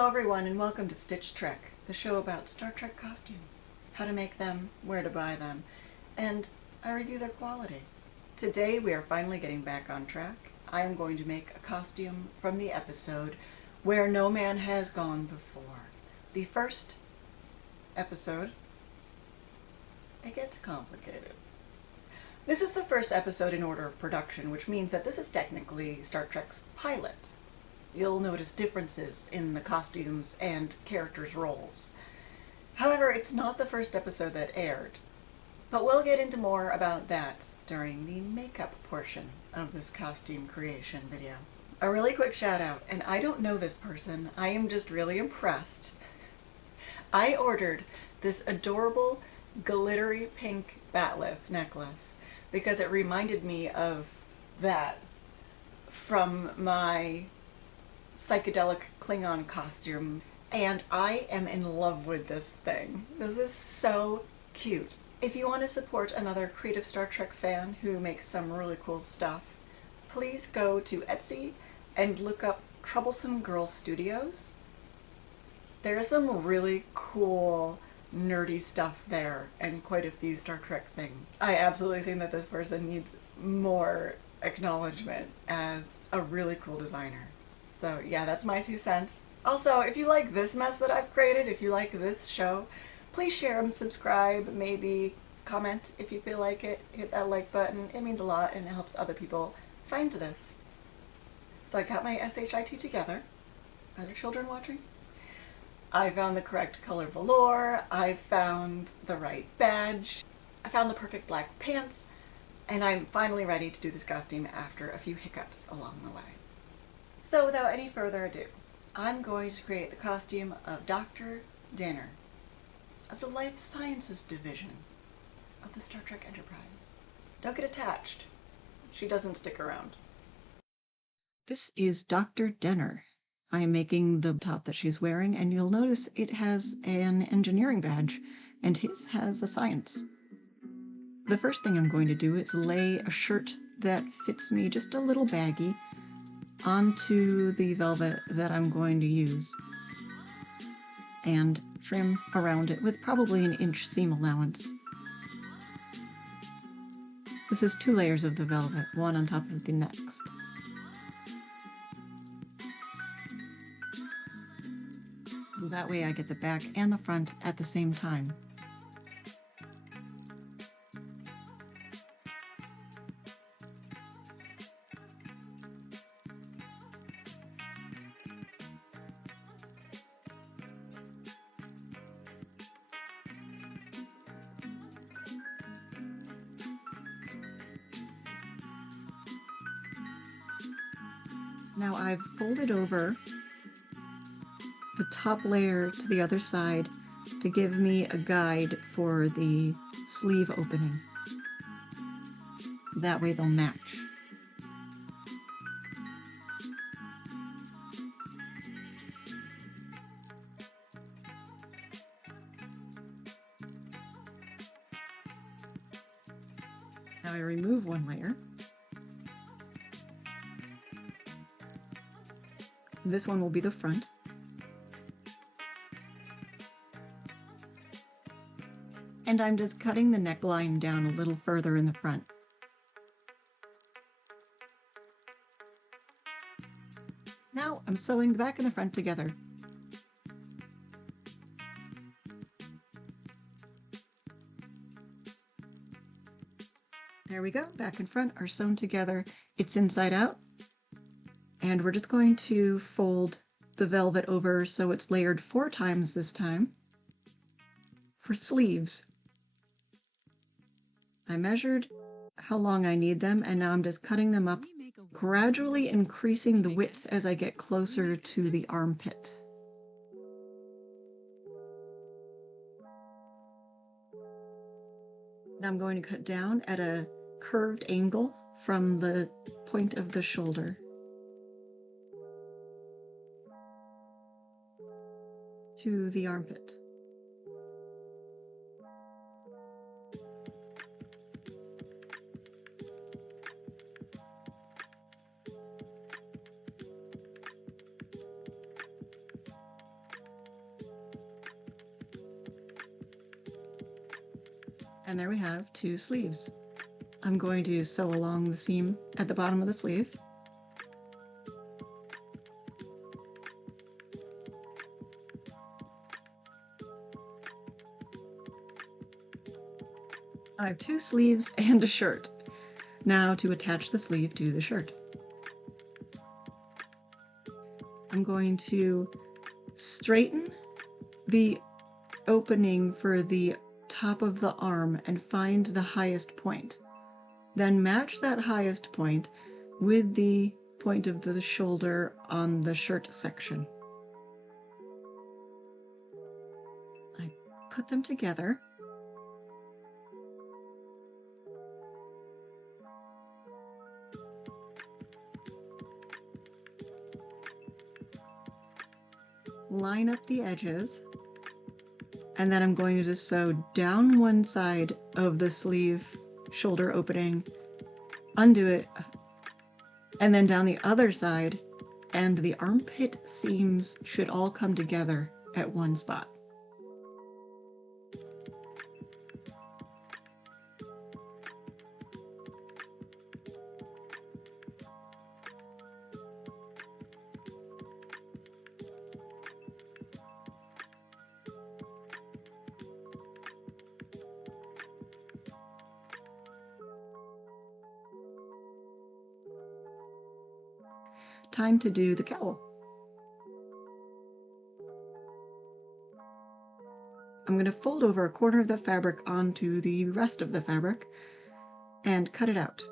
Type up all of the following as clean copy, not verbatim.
Hello everyone and welcome to Stitch Trek, the show about Star Trek costumes, how to make them, where to buy them, and I review their quality. Today we are finally getting back on track. I am going to make a costume from the episode Where No Man Has Gone Before. The first episode, it gets complicated. This is the first episode in order of production, which means that this is technically Star Trek's pilot. You'll notice differences in the costumes and characters' roles. However, it's not the first episode that aired, but we'll get into more about that during the makeup portion of this costume creation video. A really quick shout out, and I don't know this person, I am just really impressed. I ordered this adorable glittery pink bat'leth necklace because it reminded me of that from my psychedelic Klingon costume, and I am in love with this thing. This is so cute. If you want to support another creative Star Trek fan who makes some really cool stuff, please go to Etsy and look up Troublesome Girl Studios. There's some really cool nerdy stuff there and quite a few Star Trek things. I absolutely think that this person needs more acknowledgement as a really cool designer. So yeah, that's my 2 cents. Also, if you like this mess that I've created, if you like this show, please share them, subscribe, maybe comment if you feel like it. Hit that like button. It means a lot and it helps other people find this. So I got my SHIT together. Are there children watching? I found the correct color velour. I found the right badge. I found the perfect black pants. And I'm finally ready to do this costume after a few hiccups along the way. So without any further ado, I'm going to create the costume of Dr. Dinner of the Life Sciences Division of the Star Trek Enterprise. Don't get attached. She doesn't stick around. This is Dr. Denner. I am making the top that she's wearing, and you'll notice it has an engineering badge, and his has a science. The first thing I'm going to do is lay a shirt that fits me just a little baggy onto the velvet that I'm going to use and trim around it with probably an inch seam allowance. This is 2 layers of the velvet, one on top of the next. That way I get the back and the front at the same time. Now I've folded over the top layer to the other side to give me a guide for the sleeve opening. That way they'll match. Now I remove one layer. This one will be the front. And I'm just cutting the neckline down a little further in the front. Now I'm sewing the back and the front together. There we go, back and front are sewn together. It's inside out. And we're just going to fold the velvet over so it's layered 4 times this time. For sleeves, I measured how long I need them, and now I'm just cutting them up, gradually increasing the width as I get closer to the armpit. Now I'm going to cut down at a curved angle from the point of the shoulder to the armpit. And there we have 2 sleeves. I'm going to sew along the seam at the bottom of the sleeve. I have 2 sleeves and a shirt. Now to attach the sleeve to the shirt. I'm going to straighten the opening for the top of the arm and find the highest point. Then match that highest point with the point of the shoulder on the shirt section. I put them together. Line up the edges, and then I'm going to just sew down one side of the sleeve shoulder opening, undo it, and then down the other side, and the armpit seams should all come together at one spot. Time to do the cowl. I'm going to fold over a corner of the fabric onto the rest of the fabric and cut it out.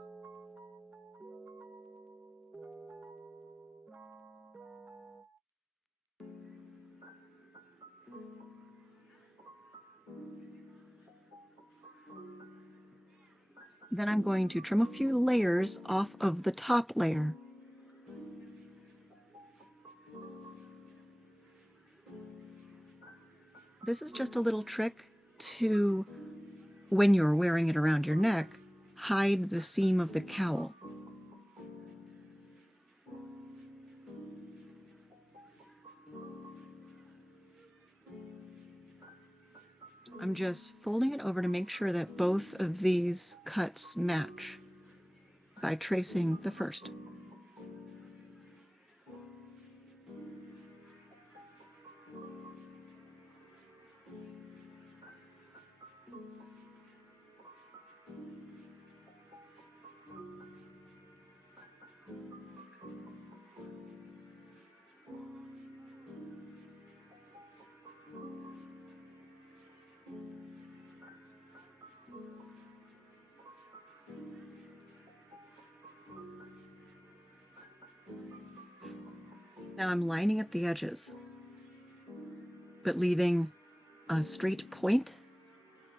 Then I'm going to trim a few layers off of the top layer. This is just a little trick to, when you're wearing it around your neck, hide the seam of the cowl. I'm just folding it over to make sure that both of these cuts match by tracing the first. Now I'm lining up the edges, but leaving a straight point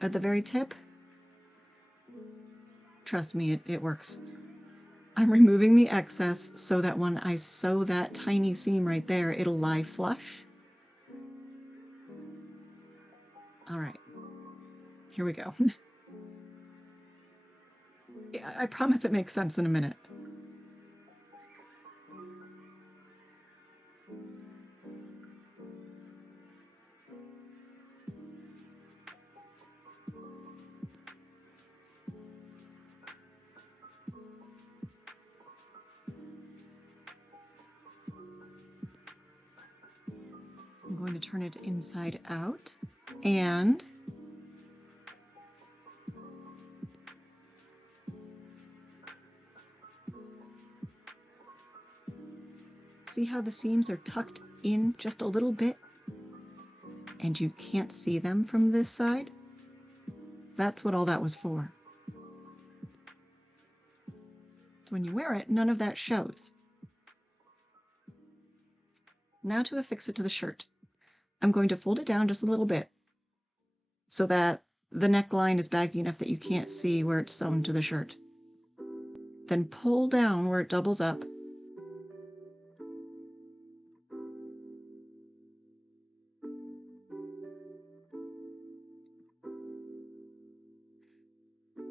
at the very tip. Trust me, it works. I'm removing the excess so that when I sew that tiny seam right there, it'll lie flush. All right, here we go. I promise it makes sense in a minute. I'm going to turn it inside out and see how the seams are tucked in just a little bit and you can't see them from this side? That's what all that was for. So when you wear it, none of that shows. Now to affix it to the shirt. I'm going to fold it down just a little bit so that the neckline is baggy enough that you can't see where it's sewn to the shirt. Then pull down where it doubles up.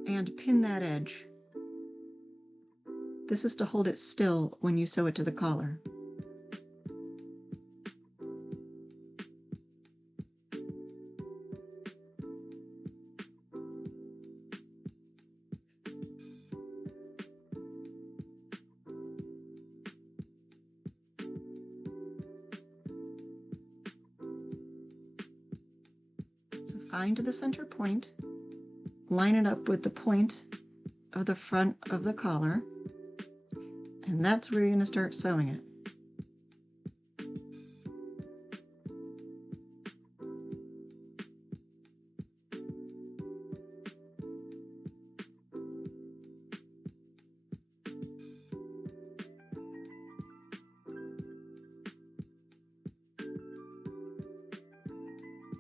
And pin that edge. This is to hold it still when you sew it to the collar. find the center point, line it up with the point of the front of the collar, and that's where you're going to start sewing it.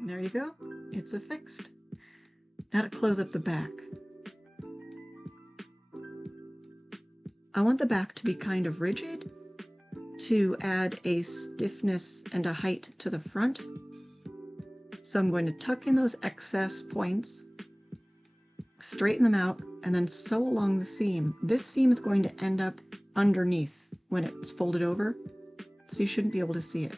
And there you go, it's affixed. Now to close up the back. I want the back to be kind of rigid to add a stiffness and a height to the front. So I'm going to tuck in those excess points, straighten them out, and then sew along the seam. This seam is going to end up underneath when it's folded over, so you shouldn't be able to see it.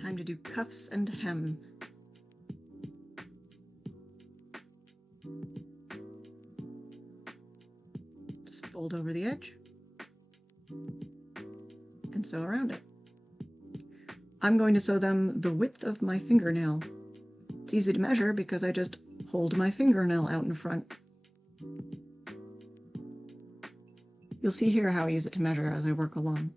Time to do cuffs and hem. Just fold over the edge and sew around it. I'm going to sew them the width of my fingernail. It's easy to measure because I just hold my fingernail out in front. You'll see here how I use it to measure as I work along.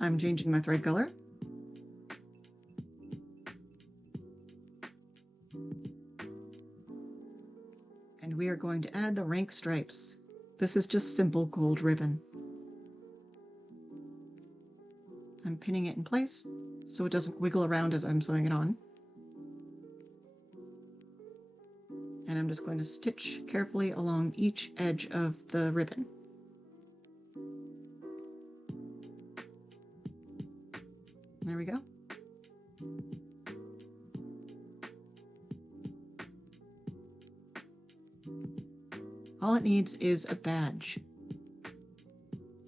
I'm changing my thread color. And we are going to add the rank stripes. This is just simple gold ribbon. I'm pinning it in place so it doesn't wiggle around as I'm sewing it on. And I'm just going to stitch carefully along each edge of the ribbon. There we go. All it needs is a badge.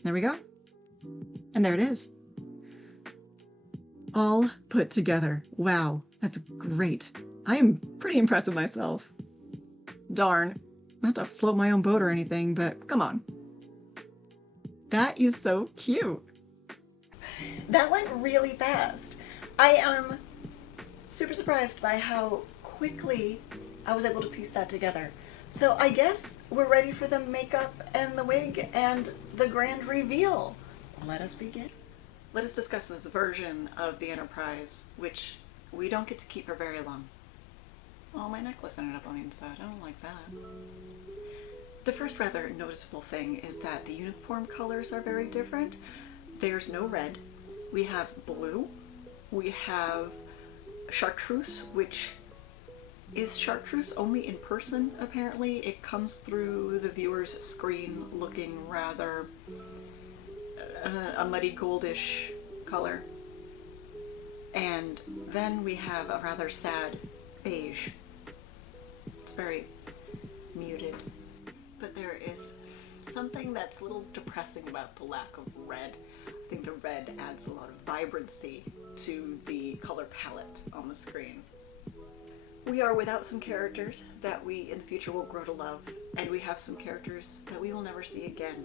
There we go. And there it is. All put together. Wow, that's great. I am pretty impressed with myself. Darn. Not to float my own boat or anything, but come on. That is so cute. That went really fast. I am super surprised by how quickly I was able to piece that together. So I guess we're ready for the makeup and the wig and the grand reveal. Let us begin. Let us discuss this version of the Enterprise, which we don't get to keep for very long. Oh, my necklace ended up on the inside. I don't like that. The first rather noticeable thing is that the uniform colors are very different. There's no red. We have blue. We have chartreuse, which is chartreuse only in person, apparently. It comes through the viewer's screen looking rather a muddy goldish color. And then we have a rather sad beige. It's very muted. But there is something that's a little depressing about the lack of red. I think the red adds a lot of vibrancy to the color palette on the screen. We are without some characters that we in the future will grow to love, and we have some characters that we will never see again.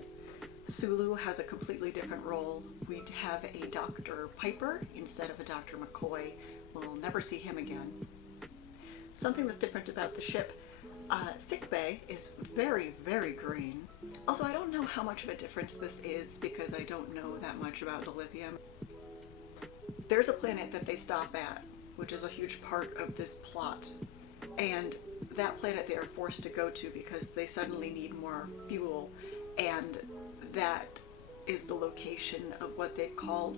Sulu has a completely different role. We'd have a Dr. Piper instead of a Dr. McCoy. We'll never see him again. Something that's different about the ship, sickbay is very, very green. Also, I don't know how much of a difference this is because I don't know that much about dilithium. There's a planet that they stop at, which is a huge part of this plot. And that planet they are forced to go to because they suddenly need more fuel. And that is the location of what they call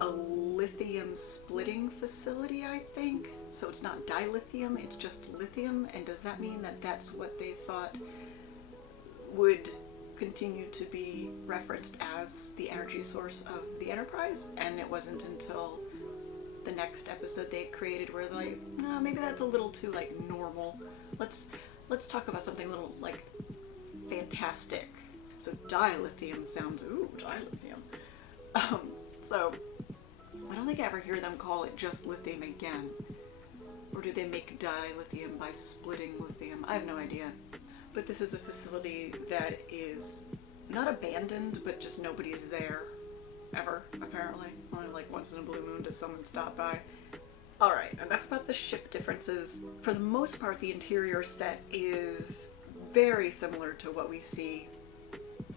a lithium splitting facility, I think. So it's not dilithium, it's just lithium. And does that mean that that's what they thought would continue to be referenced as the energy source of the Enterprise, and it wasn't until the next episode they created where they're like, no, maybe that's a little too like normal. Let's talk about something a little like fantastic. So dilithium sounds, ooh, dilithium. So I don't think I ever hear them call it just lithium again. Or do they make dilithium by splitting lithium? I have no idea. But this is a facility that is not abandoned, but just nobody's there ever, apparently. Only like once in a blue moon does someone stop by. Alright, enough about the ship differences. For the most part, the interior set is very similar to what we see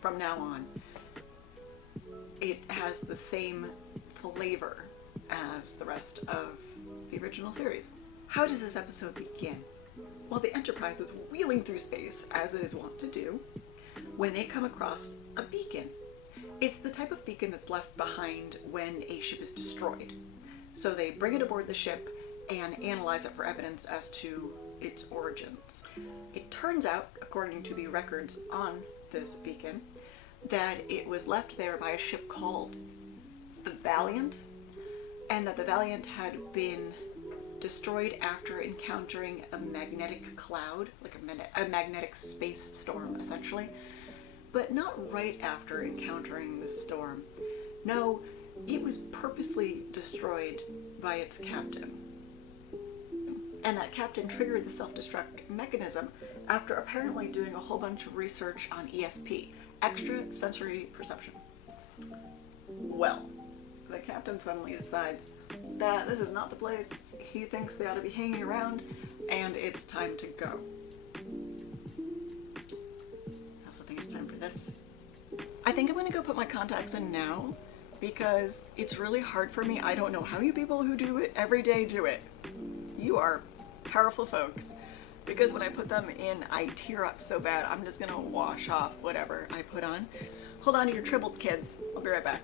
from now on. It has the same flavor as the rest of the original series. How does this episode begin? Well, the Enterprise is wheeling through space, as it is wont to do, when they come across a beacon. It's the type of beacon that's left behind when a ship is destroyed. So they bring it aboard the ship and analyze it for evidence as to its origins. It turns out, according to the records on this beacon, that it was left there by a ship called the Valiant, and that the Valiant had been destroyed after encountering a magnetic cloud, like a magnetic space storm, essentially. But not right after encountering this storm. No, it was purposely destroyed by its captain. And that captain triggered the self-destruct mechanism after apparently doing a whole bunch of research on ESP, extra sensory perception. Well, the captain suddenly decides that this is not the place he thinks they ought to be hanging around, and it's time to go. I also think it's time for this. I think I'm gonna go put my contacts in now, because it's really hard for me. I don't know how you people who do it every day do it. You are powerful folks. Because when I put them in, I tear up so bad, I'm just gonna wash off whatever I put on. Hold on to your tribbles, kids. I'll be right back.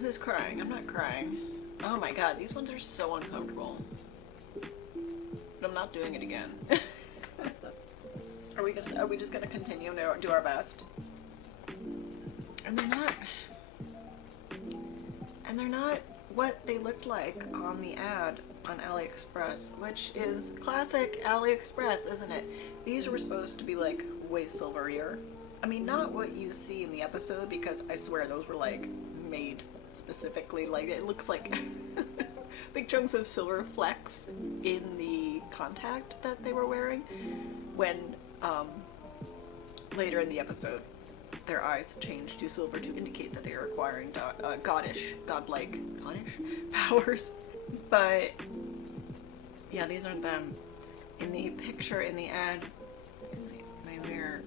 Who's crying? I'm not crying. Oh my god, these ones are so uncomfortable. But I'm not doing it again. Are we just gonna continue to do our best? And they're not what they looked like on the ad on AliExpress, which is classic AliExpress, isn't it? These were supposed to be like way silverier. I mean, not what you see in the episode, because I swear those were like made specifically, like it looks like big chunks of silver flecks in the contact that they were wearing when later in the episode their eyes change to silver to indicate that they are acquiring godlike powers. But yeah, these aren't them. In the picture, in the ad, my mirror,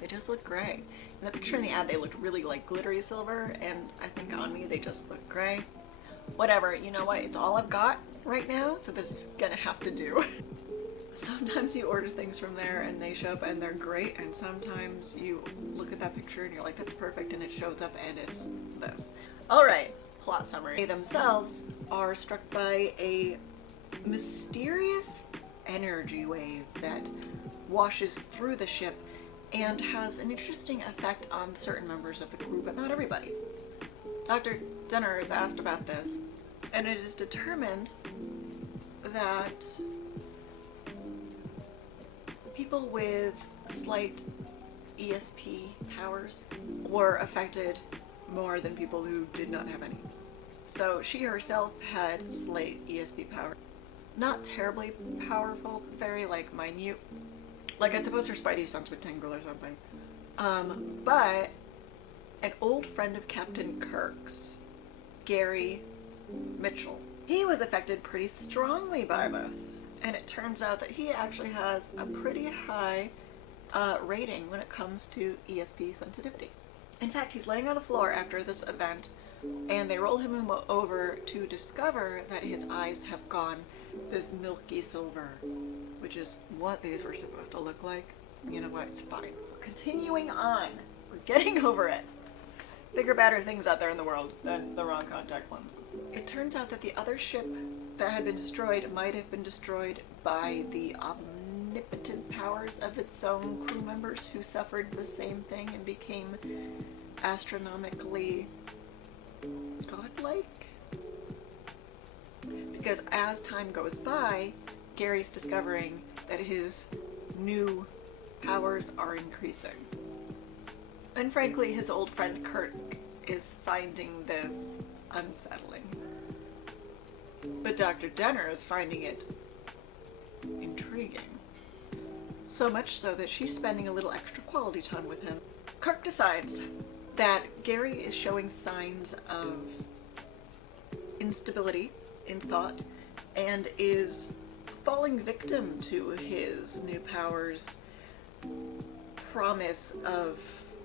they just look gray. In the picture in the ad, they looked really like glittery silver, and I think on me they just look gray. Whatever, you know what? It's all I've got right now, so this is gonna have to do. Sometimes you order things from there and they show up and they're great, and sometimes you look at that picture and you're like, that's perfect, and it shows up and it's this. Alright, plot summary. They themselves are struck by a mysterious energy wave that washes through the ship and has an interesting effect on certain members of the crew, but not everybody. Dr. Denner is asked about this, and it is determined that people with slight ESP powers were affected more than people who did not have any. So she herself had slight ESP power. Not terribly powerful, very like minute. Like I suppose her spidey sense would tingle or something. But an old friend of Captain Kirk's, Gary Mitchell, he was affected pretty strongly by this. And it turns out that he actually has a pretty high rating when it comes to ESP sensitivity. In fact, he's laying on the floor after this event, and they roll him over to discover that his eyes have gone this milky silver, which is what these were supposed to look like. You know what? It's fine. Continuing on. We're getting over it. Bigger, badder things out there in the world than the wrong contact lenses. It turns out that the other ship that had been destroyed might have been destroyed by the omnipotent powers of its own crew members who suffered the same thing and became astronomically godlike. Because as time goes by, Gary's discovering that his new powers are increasing. And frankly, his old friend Kirk is finding this unsettling. But Dr. Denner is finding it intriguing. So much so that she's spending a little extra quality time with him. Kirk decides that Gary is showing signs of instability in thought and is falling victim to his new powers' promise of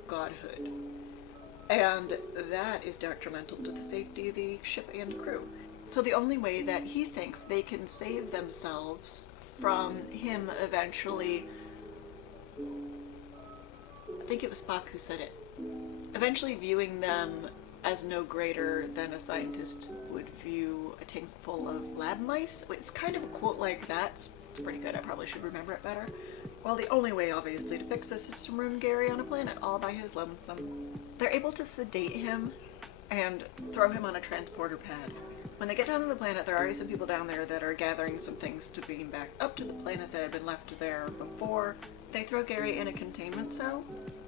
godhood. And that is detrimental to the safety of the ship and crew. So the only way that he thinks they can save themselves from him eventually, I think it was Spock who said it, eventually viewing them as no greater than a scientist would view a tank full of lab mice. It's kind of a quote like that. It's pretty good. I probably should remember it better. Well, the only way, obviously, to fix this is to maroon Gary on a planet all by his lonesome. They're able to sedate him and throw him on a transporter pad. When they get down to the planet, there are already some people down there that are gathering some things to beam back up to the planet that had been left there before. They throw Gary in a containment cell,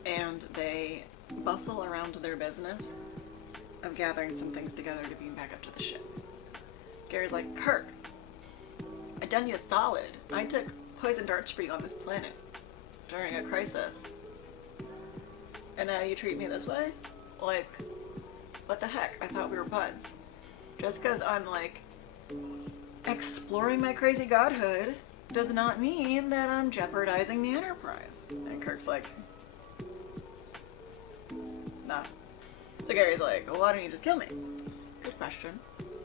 and they bustle around to their business of gathering some things together to beam back up to the ship. Gary's like, Kirk, I done you a solid. I took poison darts for you on this planet during a crisis. And now you treat me this way? Like, what the heck? I thought we were buds. Just because I'm, like, exploring my crazy godhood does not mean that I'm jeopardizing the Enterprise. And Kirk's like, nah. So Gary's like, well, why don't you just kill me? Good question.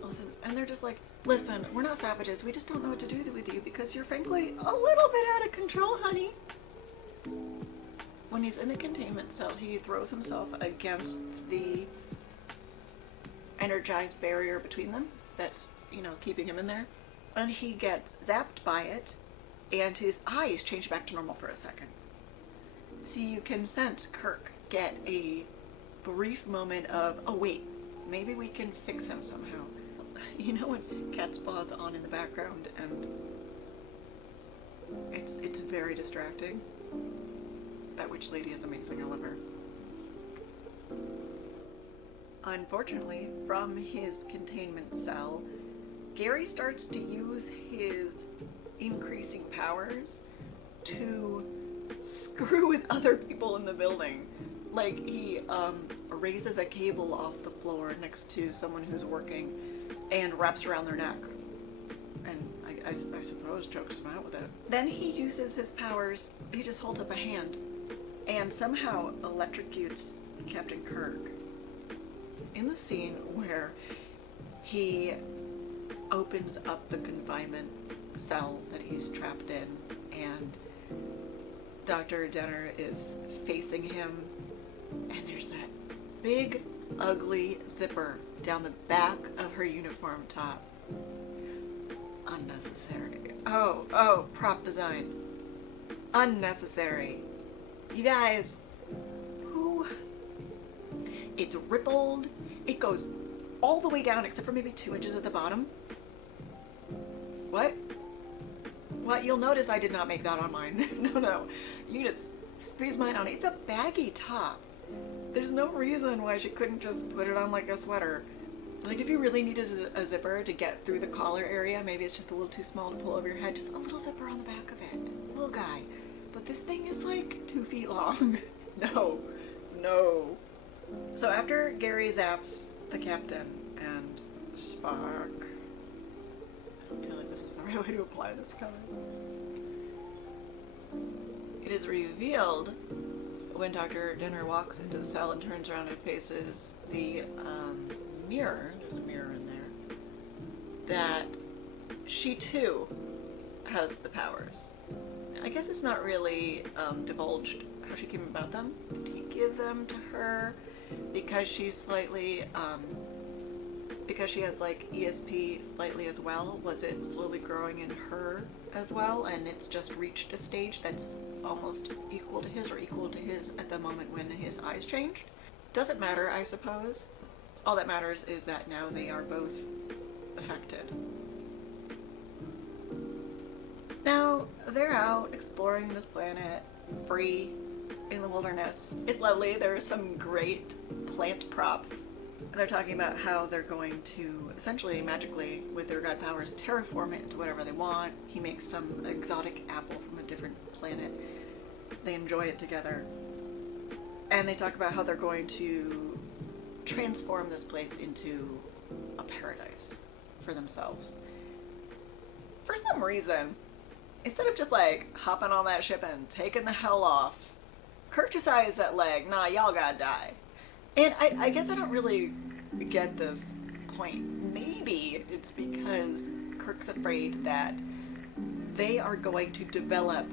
Listen, and they're just like, listen, we're not savages. We just don't know what to do with you because you're frankly a little bit out of control, honey. When he's in a containment cell, he throws himself against the energized barrier between them that's, you know, keeping him in there. And he gets zapped by it, and his eyes change back to normal for a second. So you can sense Kirk get a brief moment of, oh wait, maybe we can fix him somehow. You know when Cat's Paw's on in the background and it's very distracting? That witch lady is amazing, I love her. Unfortunately, from his containment cell, Gary starts to use his increasing powers to screw with other people in the building. Like, he raises a cable off the floor next to someone who's working and wraps around their neck. And I suppose chokes them out with it. Then he uses his powers, he just holds up a hand and somehow electrocutes Captain Kirk in the scene where he opens up the confinement cell that he's trapped in, and Dr. Denner is facing him, and there's that big, ugly zipper down the back of her uniform top. Unnecessary. Oh, prop design. Unnecessary. You guys, who? It's rippled. It goes all the way down except for maybe 2 inches at the bottom. What? What? You'll notice I did not make that on mine. No. You just squeeze mine on. It's a baggy top. There's no reason why she couldn't just put it on like a sweater. Like, if you really needed a zipper to get through the collar area, maybe it's just a little too small to pull over your head, just a little zipper on the back of it. Little guy. But this thing is like 2 feet long. No. So after Gary zaps the captain and Spock, I feel like this is the right way to apply this color. It is revealed when Dr. Denner walks into the cell and turns around and faces the mirror, there's a mirror in there, that she too has the powers. I guess it's not really divulged how she came about them. Did he give them to her because she's slightly because she has like ESP slightly as well, was it slowly growing in her as well, and it's just reached a stage that's almost equal to his or equal to his at the moment when his eyes changed? Doesn't matter, I suppose. All that matters is that now they are both affected. Now they're out exploring this planet, free in the wilderness. It's lovely. There are some great plant props. They're talking about how they're going to essentially magically, with their god powers, terraform it into whatever they want. He makes some exotic apple from a different planet. They enjoy it together. And they talk about how they're going to transform this place into a paradise for themselves. For some reason, instead of just like hopping on that ship and taking the hell off, Kirk decides that like, nah, y'all gotta die. And I guess I don't really get this point. Maybe it's because Kirk's afraid that they are going to develop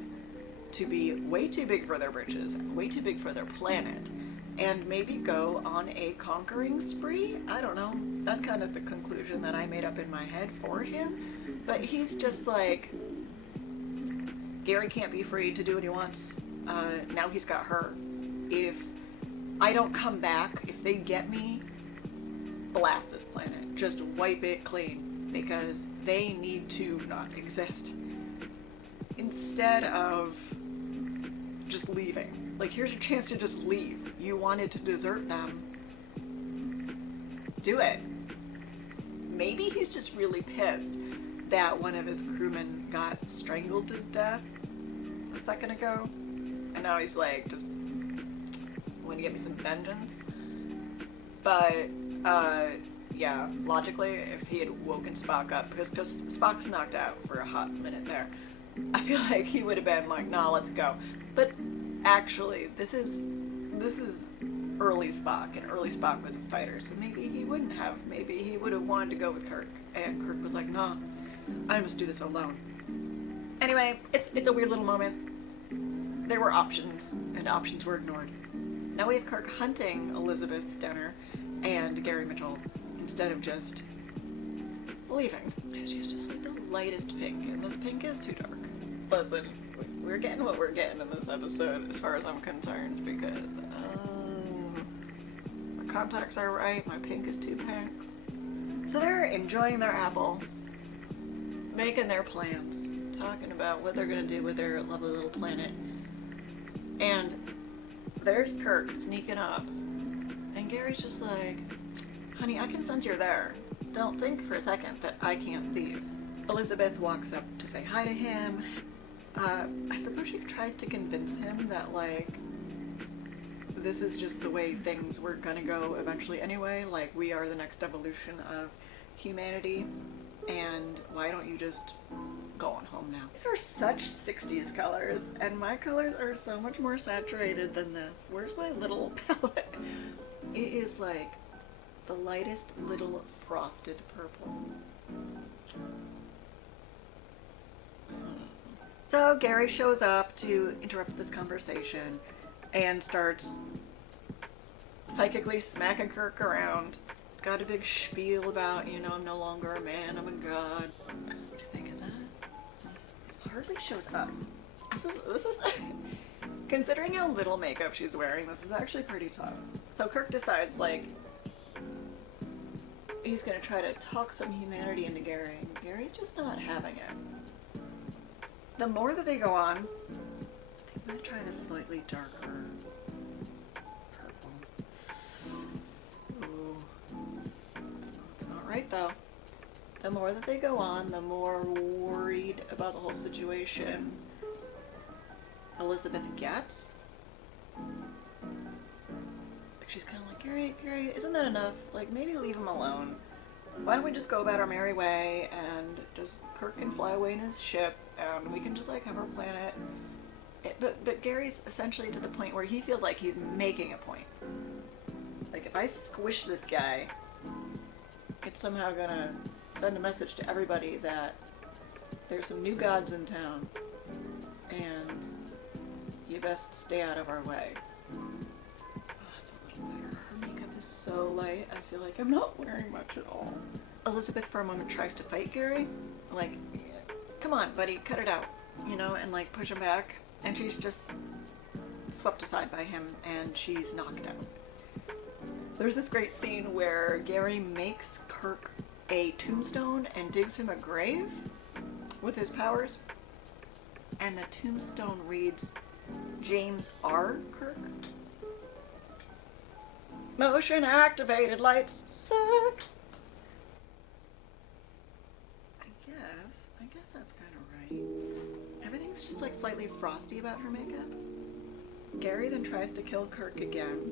to be way too big for their britches, way too big for their planet, and maybe go on a conquering spree? I don't know. That's kind of the conclusion that I made up in my head for him. But he's just like, Gary can't be free to do what he wants. Now he's got her. If I don't come back, if they get me, blast this planet. Just wipe it clean, because they need to not exist. Instead of just leaving. Like, here's your chance to just leave. You wanted to desert them. Do it. Maybe he's just really pissed that one of his crewmen got strangled to death a second ago. And now he's like, just want to get me some vengeance. But, yeah, logically, if he had woken Spock up, because Spock's knocked out for a hot minute there, I feel like he would have been like, nah, let's go. But actually, this is early Spock, and early Spock was a fighter, so maybe he wouldn't have. Maybe he would have wanted to go with Kirk, and Kirk was like, nah, I must do this alone. Anyway, it's a weird little moment. There were options, and options were ignored. Now we have Kirk hunting Elizabeth Denner and Gary Mitchell instead of just leaving. She's just like the lightest pink, and this pink is too dark. Listen, we're getting what we're getting in this episode as far as I'm concerned, because my contacts are right, my pink is too pink. So they're enjoying their apple, making their plans, talking about what they're gonna do with their lovely little planet. And there's Kirk sneaking up, and Gary's just like, honey, I can sense you're there. Don't think for a second that I can't see you. Elizabeth walks up to say hi to him. I suppose she tries to convince him that, like, this is just the way things were gonna go eventually anyway. Like, we are the next evolution of humanity, and why don't you just go on home now? These are such 60s colors, and my colors are so much more saturated than this. Where's my little palette? It is like the lightest little frosted purple. So Gary shows up to interrupt this conversation and starts psychically smacking Kirk around. He's got a big spiel about, you know, I'm no longer a man, I'm a god. What do you think is that? Hardly shows up. This is considering how little makeup she's wearing, this is actually pretty tough. So Kirk decides, like, he's gonna try to talk some humanity into Gary, and Gary's just not having it. The more that they go on, I think I'm gonna try this slightly darker purple. Ooh. It's not right though. The more that they go on, the more worried about the whole situation Elizabeth gets. Like, she's kind of like, Gary, isn't that enough? Like, maybe leave him alone. Why don't we just go about our merry way, and just Kirk can fly away in his ship, and we can just like have our planet. But Gary's essentially to the point where he feels like he's making a point. Like, if I squish this guy, it's somehow gonna send a message to everybody that there's some new gods in town, and you best stay out of our way. Oh, that's a little better. Her makeup is so light. I feel like I'm not wearing much at all. Elizabeth for a moment tries to fight Gary, like, come on buddy, cut it out, you know, and like push him back, and she's just swept aside by him and she's knocked out. There's this great scene where Gary makes Kirk a tombstone and digs him a grave with his powers, and the tombstone reads James R. Kirk. Motion activated lights suck. I guess that's kind of right. Everything's just like slightly frosty about her makeup. Gary then tries to kill Kirk again.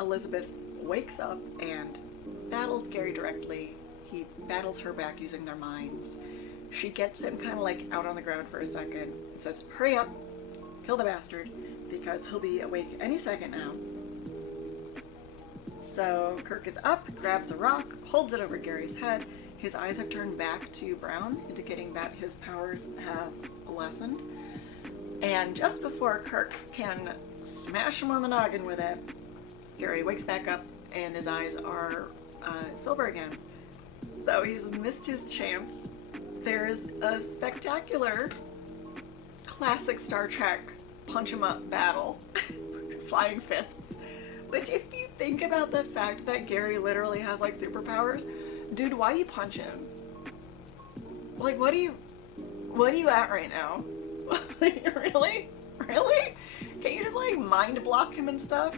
Elizabeth wakes up and battles Gary directly. He battles her back using their minds. She gets him kind of like out on the ground for a second and says, hurry up, kill the bastard, because he'll be awake any second now. So Kirk is up, grabs a rock, holds it over Gary's head. His eyes have turned back to brown, indicating that his powers have lessened. And just before Kirk can smash him on the noggin with it, Gary wakes back up and his eyes are silver again. So he's missed his chance. There's a spectacular classic Star Trek punch 'em up battle, flying fists. Which, if you think about the fact that Gary literally has like superpowers, dude, why you punch him? Like, what are you at right now? Like, really? Really? Can't you just like mind block him and stuff?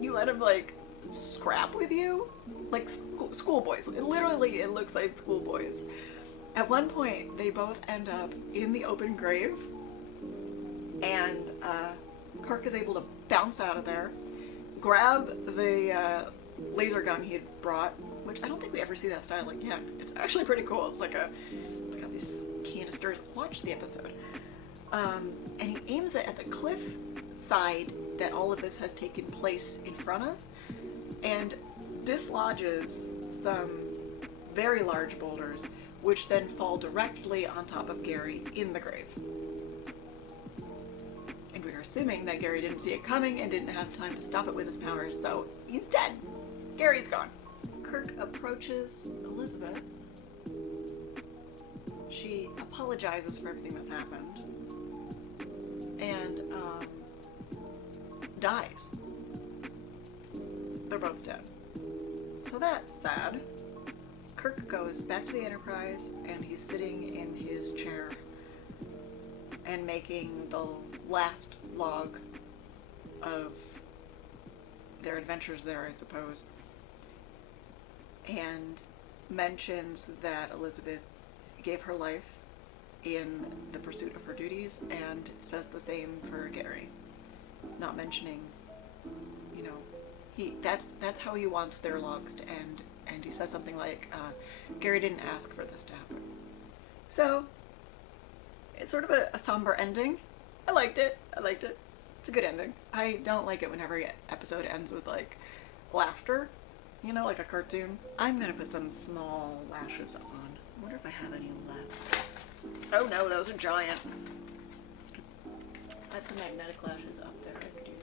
You let him like scrap with you? Like schoolboys. Literally, it looks like schoolboys. At one point, they both end up in the open grave, and Kirk is able to bounce out of there, grab the laser gun he had brought, which I don't think we ever see that style again. It's actually pretty cool. It's got these canisters. Watch the episode. And he aims it at the cliff side that all of this has taken place in front of, and dislodges some very large boulders, which then fall directly on top of Gary in the grave. And we are assuming that Gary didn't see it coming and didn't have time to stop it with his powers, so he's dead. Gary's gone. Kirk approaches Elizabeth. She apologizes for everything that's happened and dies. They're both dead. So that's sad. Kirk goes back to the Enterprise and he's sitting in his chair and making the last log of their adventures there, I suppose, and mentions that Elizabeth gave her life in the pursuit of her duties, and says the same for Gary, not mentioning, you know, that's how he wants their logs to end, and he says something like, Gary didn't ask for this to happen. So it's sort of a somber ending. I liked it. It's a good ending. I don't like it when every episode ends with like laughter, you know, like a cartoon. I'm gonna put some small lashes on. I wonder if I have any left. Oh no, those are giant. I have some magnetic lashes up there I could use,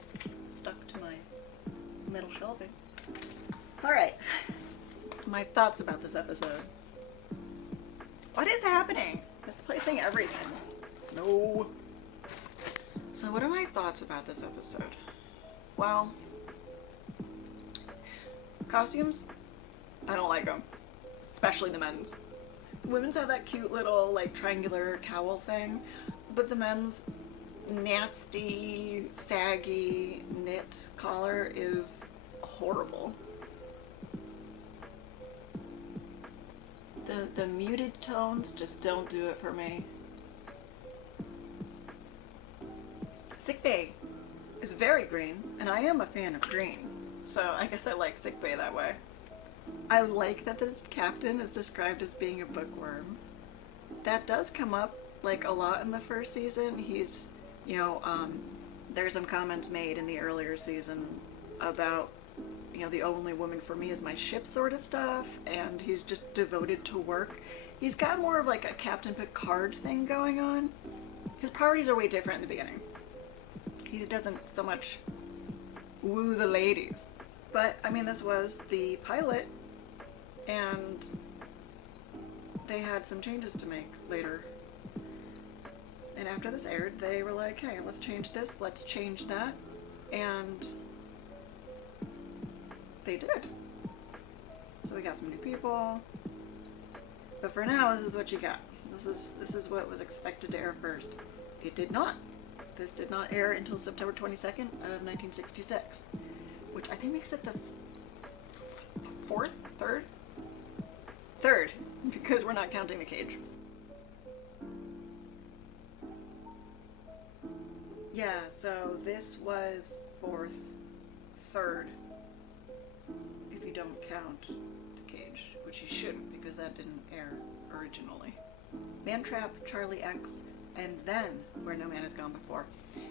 stuck to my metal shelving. Alright, my thoughts about this episode. What is happening? Misplacing everything. No. So what are my thoughts about this episode? Well, costumes, I don't like them, especially the men's. The women's have that cute little like triangular cowl thing, but the men's nasty, saggy knit collar is horrible. The muted tones just don't do it for me. Sickbay is very green, and I am a fan of green, so I guess I like sickbay that way. I like that the captain is described as being a bookworm. That does come up like a lot in the first season. He's, you know, there's some comments made in the earlier season about, you know, the only woman for me is my ship sort of stuff, and he's just devoted to work. He's got more of like a Captain Picard thing going on. His priorities are way different in the beginning. He doesn't so much woo the ladies. But, I mean, this was the pilot, and they had some changes to make later. And after this aired, they were like, hey, let's change this, let's change that. And they did. So we got some new people. But for now, this is what you got. This is what was expected to air first. It did not. This did not air until September 22nd of 1966, which I think makes it the third, because we're not counting the cage. Yeah, so this was fourth, third, if you don't count the cage, which you shouldn't because that didn't air originally. Mantrap, Charlie X, and then Where No Man Has Gone Before.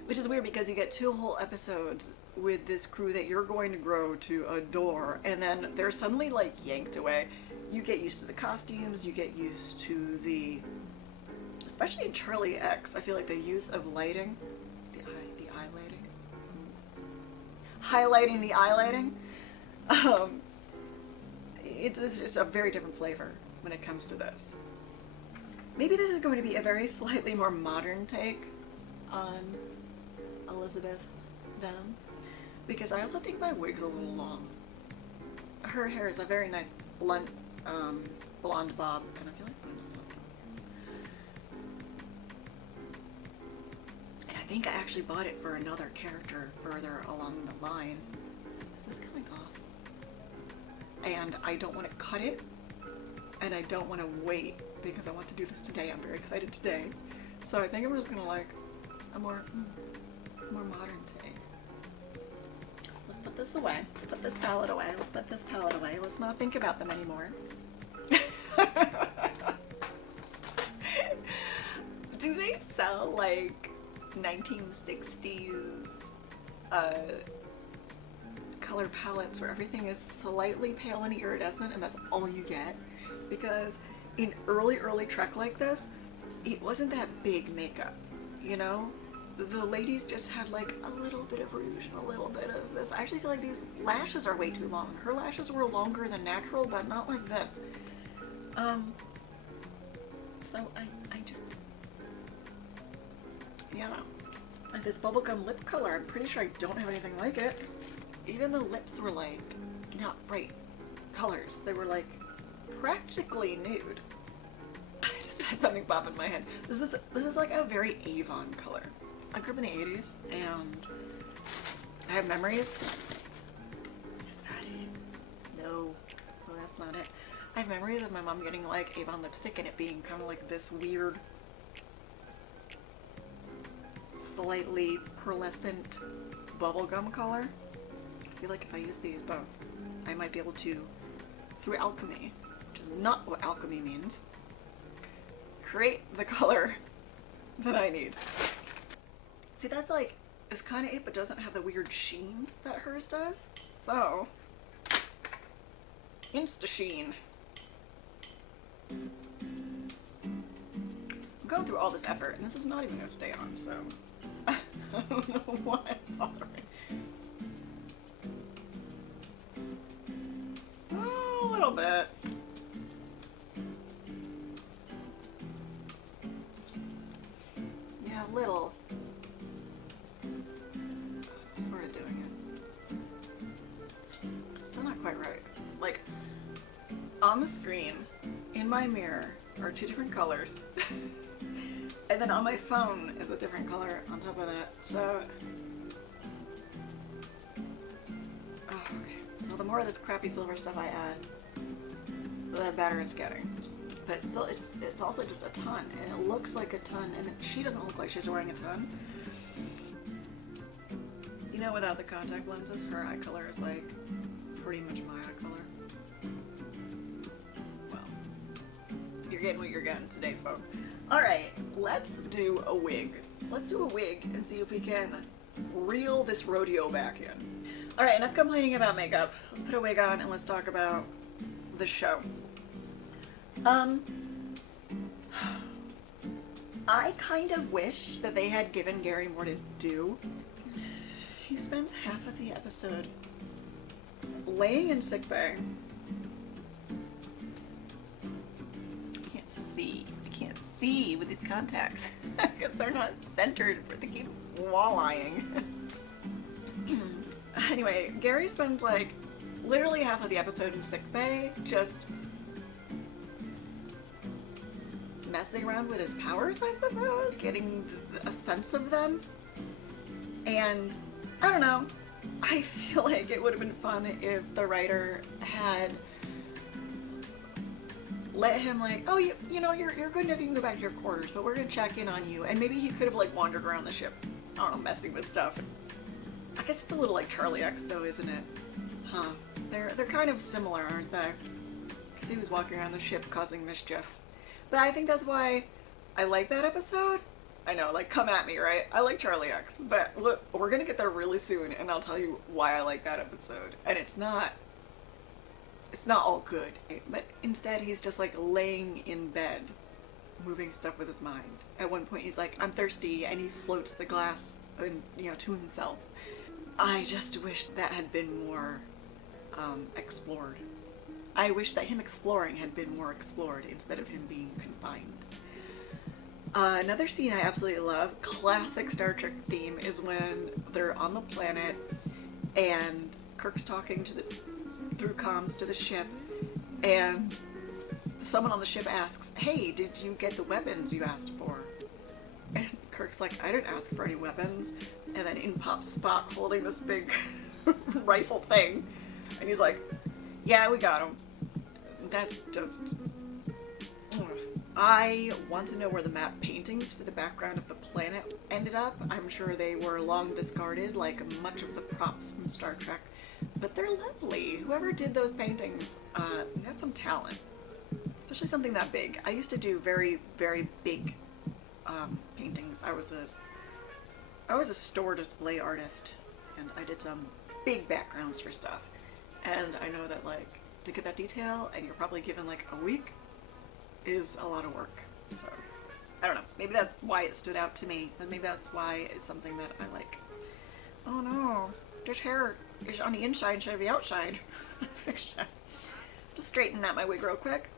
Which is weird because you get 2 whole episodes with this crew that you're going to grow to adore, and then they're suddenly like yanked away. You get used to the costumes, you get used to the, especially in Charlie X, I feel like the use of lighting, the eye lighting, highlighting the eye lighting, it's just a very different flavor when it comes to this. Maybe this is going to be a very slightly more modern take on Elizabeth Denham, because I also think my wig's a little long. Her hair is a very nice blunt, blonde bob, and I feel like and I think I actually bought it for another character further along the line. Is this coming off? And I don't want to cut it, and I don't want to wait because I want to do this today. I'm very excited today. So I think I'm just gonna like a more modern take. Let's put this away. Let's put this palette away. Let's put this palette away. Let's not think about them anymore. Do they sell like 1960s color palettes where everything is slightly pale and iridescent and that's all you get? Because in early Trek like this, it wasn't that big makeup, you know? The ladies just had like a little bit of rouge and a little bit of this. I actually feel like these lashes are way too long. Her lashes were longer than natural, but not like this. So I just, yeah. Like this bubblegum lip color, I'm pretty sure I don't have anything like it. Even the lips were like not bright colors. They were like practically nude. I just had something pop in my head. This is like a very Avon color. I grew up in the 80s and I have memories. Is that it? No, that's not it. I have memories of my mom getting like Avon lipstick and it being kind of like this weird, slightly pearlescent bubblegum color. I feel like if I use these both, I might be able to, through alchemy, which is not what alchemy means, create the color that I need. See, that's like, it's kind of it, but doesn't have the weird sheen that hers does. So, Insta sheen. I'm going through all this effort, and this is not even going to stay on, so I don't know why I'm bothering. Oh, a little bit. Yeah, a little. Sort of doing it. Still not quite right. Like, on the screen, in my mirror, are 2 different colors. And then on my phone is a different color on top of that. So, oh, okay. Well, the more of this crappy silver stuff I add, the better it's getting. But still, it's also just a ton, and it looks like a ton, and she doesn't look like she's wearing a ton. You know, without the contact lenses, her eye color is like pretty much my eye color. Well, you're getting what you're getting today, folks. Alright, let's do a wig. Let's do a wig and see if we can reel this rodeo back in. Alright, enough complaining about makeup. Let's put a wig on and let's talk about the show. I kind of wish that they had given Gary more to do. He spends half of the episode laying in sickbay. I can't see with these contacts because they're not centered. They keep wall-eyeing. Anyway, Gary spends like literally half of the episode in sickbay just messing around with his powers, I suppose, getting a sense of them. And I don't know, I feel like it would have been fun if the writer had let him like, oh, you know, you're good enough, you can go back to your quarters, but we're gonna check in on you. And maybe he could have like wandered around the ship, I don't know, messing with stuff. I guess it's a little like Charlie X though, isn't it? Huh. They're kind of similar, aren't they? Because he was walking around the ship causing mischief. But I think that's why I like that episode. I know, like, come at me, right? I like Charlie X, but look, we're gonna get there really soon, and I'll tell you why I like that episode. And it's not all good, but instead he's just like laying in bed, moving stuff with his mind. At one point he's like, I'm thirsty, and he floats the glass, you know, to himself. I just wish that had been more explored. I wish that him exploring had been more explored instead of him being confined. Another scene I absolutely love, classic Star Trek theme, is when they're on the planet and Kirk's talking through comms to the ship, and someone on the ship asks, hey, did you get the weapons you asked for? And Kirk's like, I didn't ask for any weapons. And then in pops Spock holding this big rifle thing, and he's like, yeah, we got him. That's just... I want to know where the map paintings for the background of the planet ended up. I'm sure they were long discarded, like much of the props from Star Trek. But they're lovely. Whoever did those paintings had some talent. Especially something that big. I used to do very, very big paintings. I was a store display artist, and I did some big backgrounds for stuff. And I know that, like, to get that detail, and you're probably given like a week, is a lot of work. So I don't know, maybe that's why it stood out to me, and maybe that's why it's something that I like. Oh no, this hair is on the inside instead of the outside. Just straighten out my wig real quick.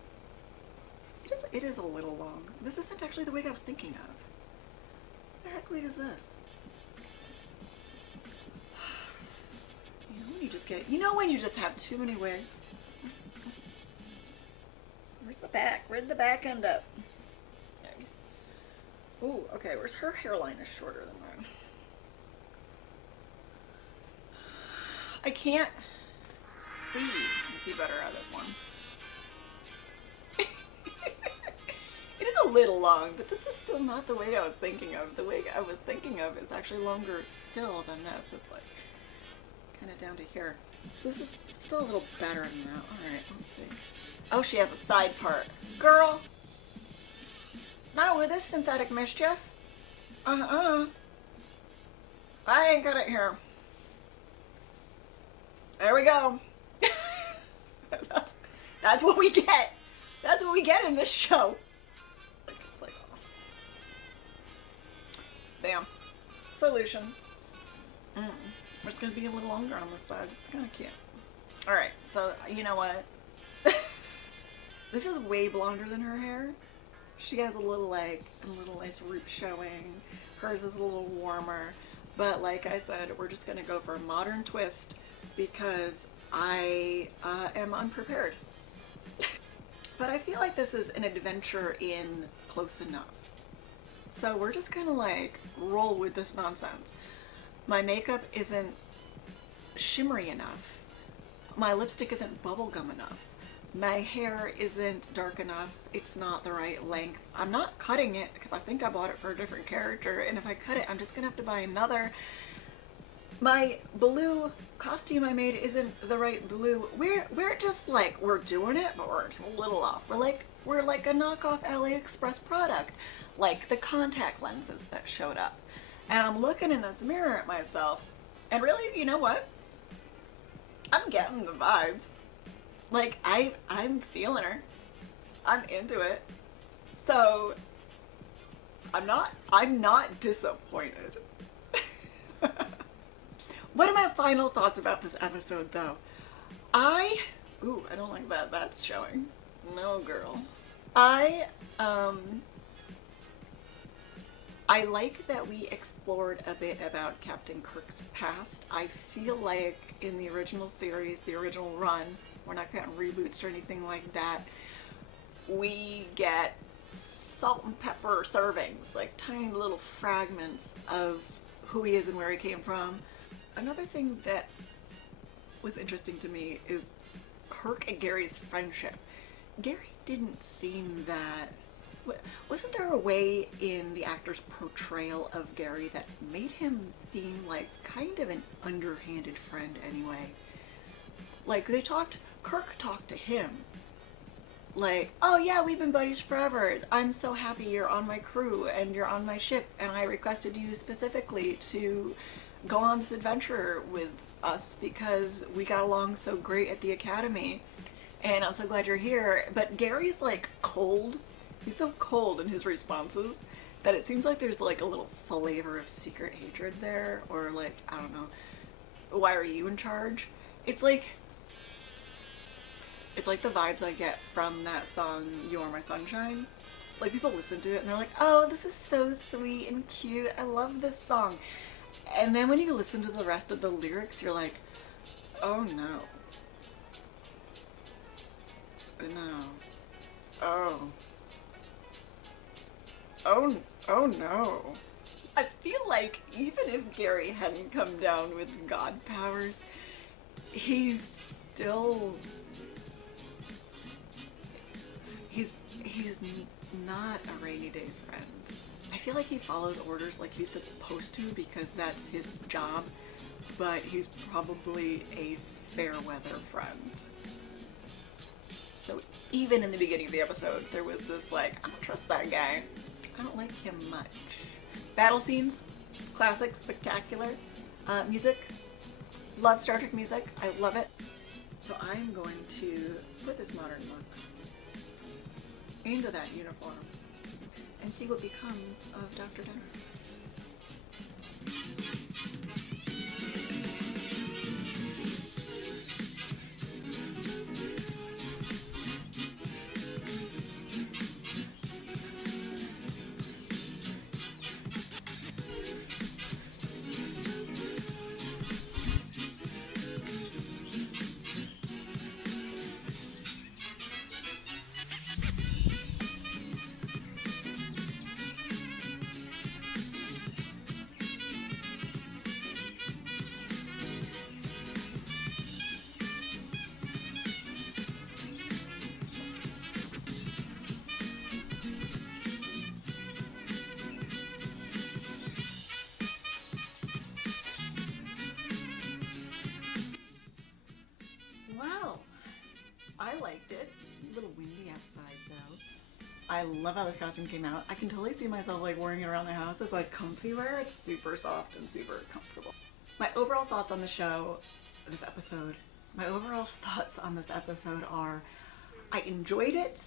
It is a little long. This isn't actually the wig I was thinking of. What the heck wig is this? You know when you just have too many wigs? Where's the back? Where'd the back end up? Ooh, okay, where's her hairline is shorter than mine. I can't see. You can see better out of this one. It is a little long, but this is still not the wig I was thinking of. The wig I was thinking of is actually longer still than this. It's like kind of down to here. So this is still a little better than that. Alright, let's see. Oh, she has a side part. Girl! Not with this synthetic mischief. I ain't got it here. There we go. That's what we get. That's what we get in this show. It's like, oh. Bam. Solution. It's gonna be a little longer on this side. It's kind of cute. Alright, so you know what? This is way blonder than her hair. She has a little like a little nice root showing. Hers is a little warmer. But like I said, we're just gonna go for a modern twist because I am unprepared. But I feel like this is an adventure in close enough. So we're just gonna like roll with this nonsense. My makeup isn't shimmery enough. My lipstick isn't bubblegum enough. My hair isn't dark enough. It's not the right length. I'm not cutting it because I think I bought it for a different character, and if I cut it, I'm just gonna have to buy another. My blue costume I made isn't the right blue. We're just like, we're doing it, but we're just a little off. We're like a knockoff AliExpress product, like the contact lenses that showed up. And I'm looking in this mirror at myself, and really, you know what? I'm getting the vibes. Like, I'm feeling her. I'm into it. So, I'm not disappointed. What are my final thoughts about this episode, though? I don't like that. That's showing. No, girl. I, um, I like that we explored a bit about Captain Kirk's past. I feel like in the original series, the original run, we're not counting reboots or anything like that, we get salt and pepper servings, like tiny little fragments of who he is and where he came from. Another thing that was interesting to me is Kirk and Gary's friendship. Gary didn't seem that. Wasn't there a way in the actor's portrayal of Gary that made him seem like kind of an underhanded friend anyway? Like Kirk talked to him like, oh yeah, we've been buddies forever. I'm so happy you're on my crew and you're on my ship, and I requested you specifically to go on this adventure with us because we got along so great at the academy, and I'm so glad you're here. But Gary's like cold. He's so cold in his responses that it seems like there's like a little flavor of secret hatred there, or like, I don't know, why are you in charge? It's like the vibes I get from that song, You Are My Sunshine. Like, people listen to it and they're like, oh, this is so sweet and cute. I love this song. And then when you listen to the rest of the lyrics, you're like, oh no. No. Oh. Oh no. I feel like even if Gary hadn't come down with god powers, he's still... He's not a rainy day friend. I feel like he follows orders like he's supposed to because that's his job, but he's probably a fair weather friend. So even in the beginning of the episode, there was this like, I don't trust that guy. I don't like him much. Battle scenes, classic, spectacular. Music, love Star Trek music. I love it. So I'm going to put this modern look into that uniform and see what becomes of Dr. Denner. Well, I liked it. A little windy outside though. I love how this costume came out. I can totally see myself like wearing it around the house. It's like comfy wear. It's super soft and super comfortable. My overall thoughts on the show, my overall thoughts on this episode are, I enjoyed it.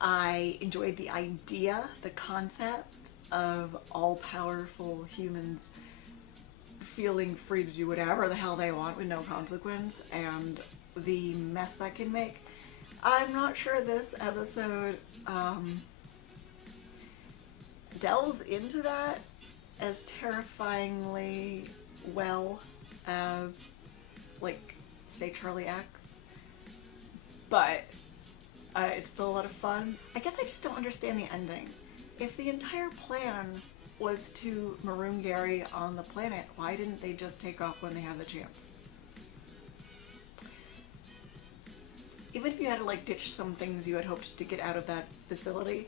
I enjoyed the idea, the concept of all-powerful humans feeling free to do whatever the hell they want with no consequence, and the mess that can make. I'm not sure this episode delves into that as terrifyingly well as, like, say, Charlie X, but it's still a lot of fun. I guess I just don't understand the ending. If the entire plan was to maroon Gary on the planet, why didn't they just take off when they had the chance? Even if you had to like ditch some things you had hoped to get out of that facility,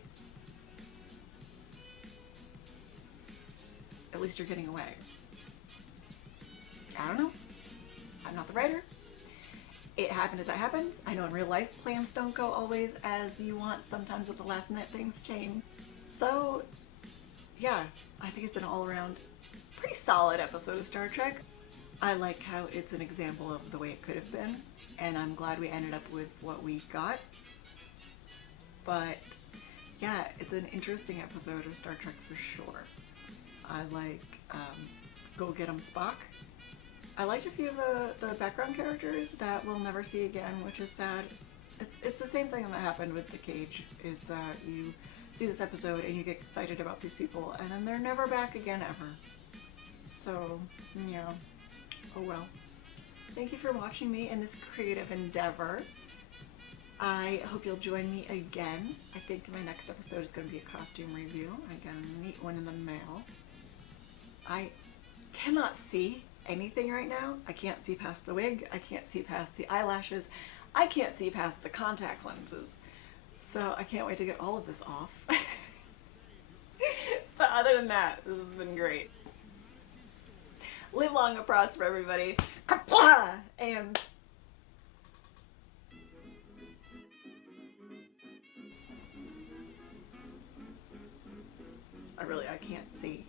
at least you're getting away. I don't know. I'm not the writer. It happened as it happens. I know in real life plans don't go always as you want. Sometimes at the last minute things change. So yeah, I think it's an all-around pretty solid episode of Star Trek. I like how it's an example of the way it could have been, and I'm glad we ended up with what we got. But yeah, it's an interesting episode of Star Trek for sure. I like Go Get 'em Spock. I liked a few of the background characters that we'll never see again, which is sad. It's the same thing that happened with The Cage, is that you see this episode and you get excited about these people and then they're never back again ever. So, yeah. Oh well. Thank you for watching me in this creative endeavor. I hope you'll join me again. I think my next episode is going to be a costume review. I got a neat one in the mail. I cannot see anything right now. I can't see past the wig. I can't see past the eyelashes. I can't see past the contact lenses. So I can't wait to get all of this off. But other than that, this has been great. Live long and prosper, everybody. And I can't see.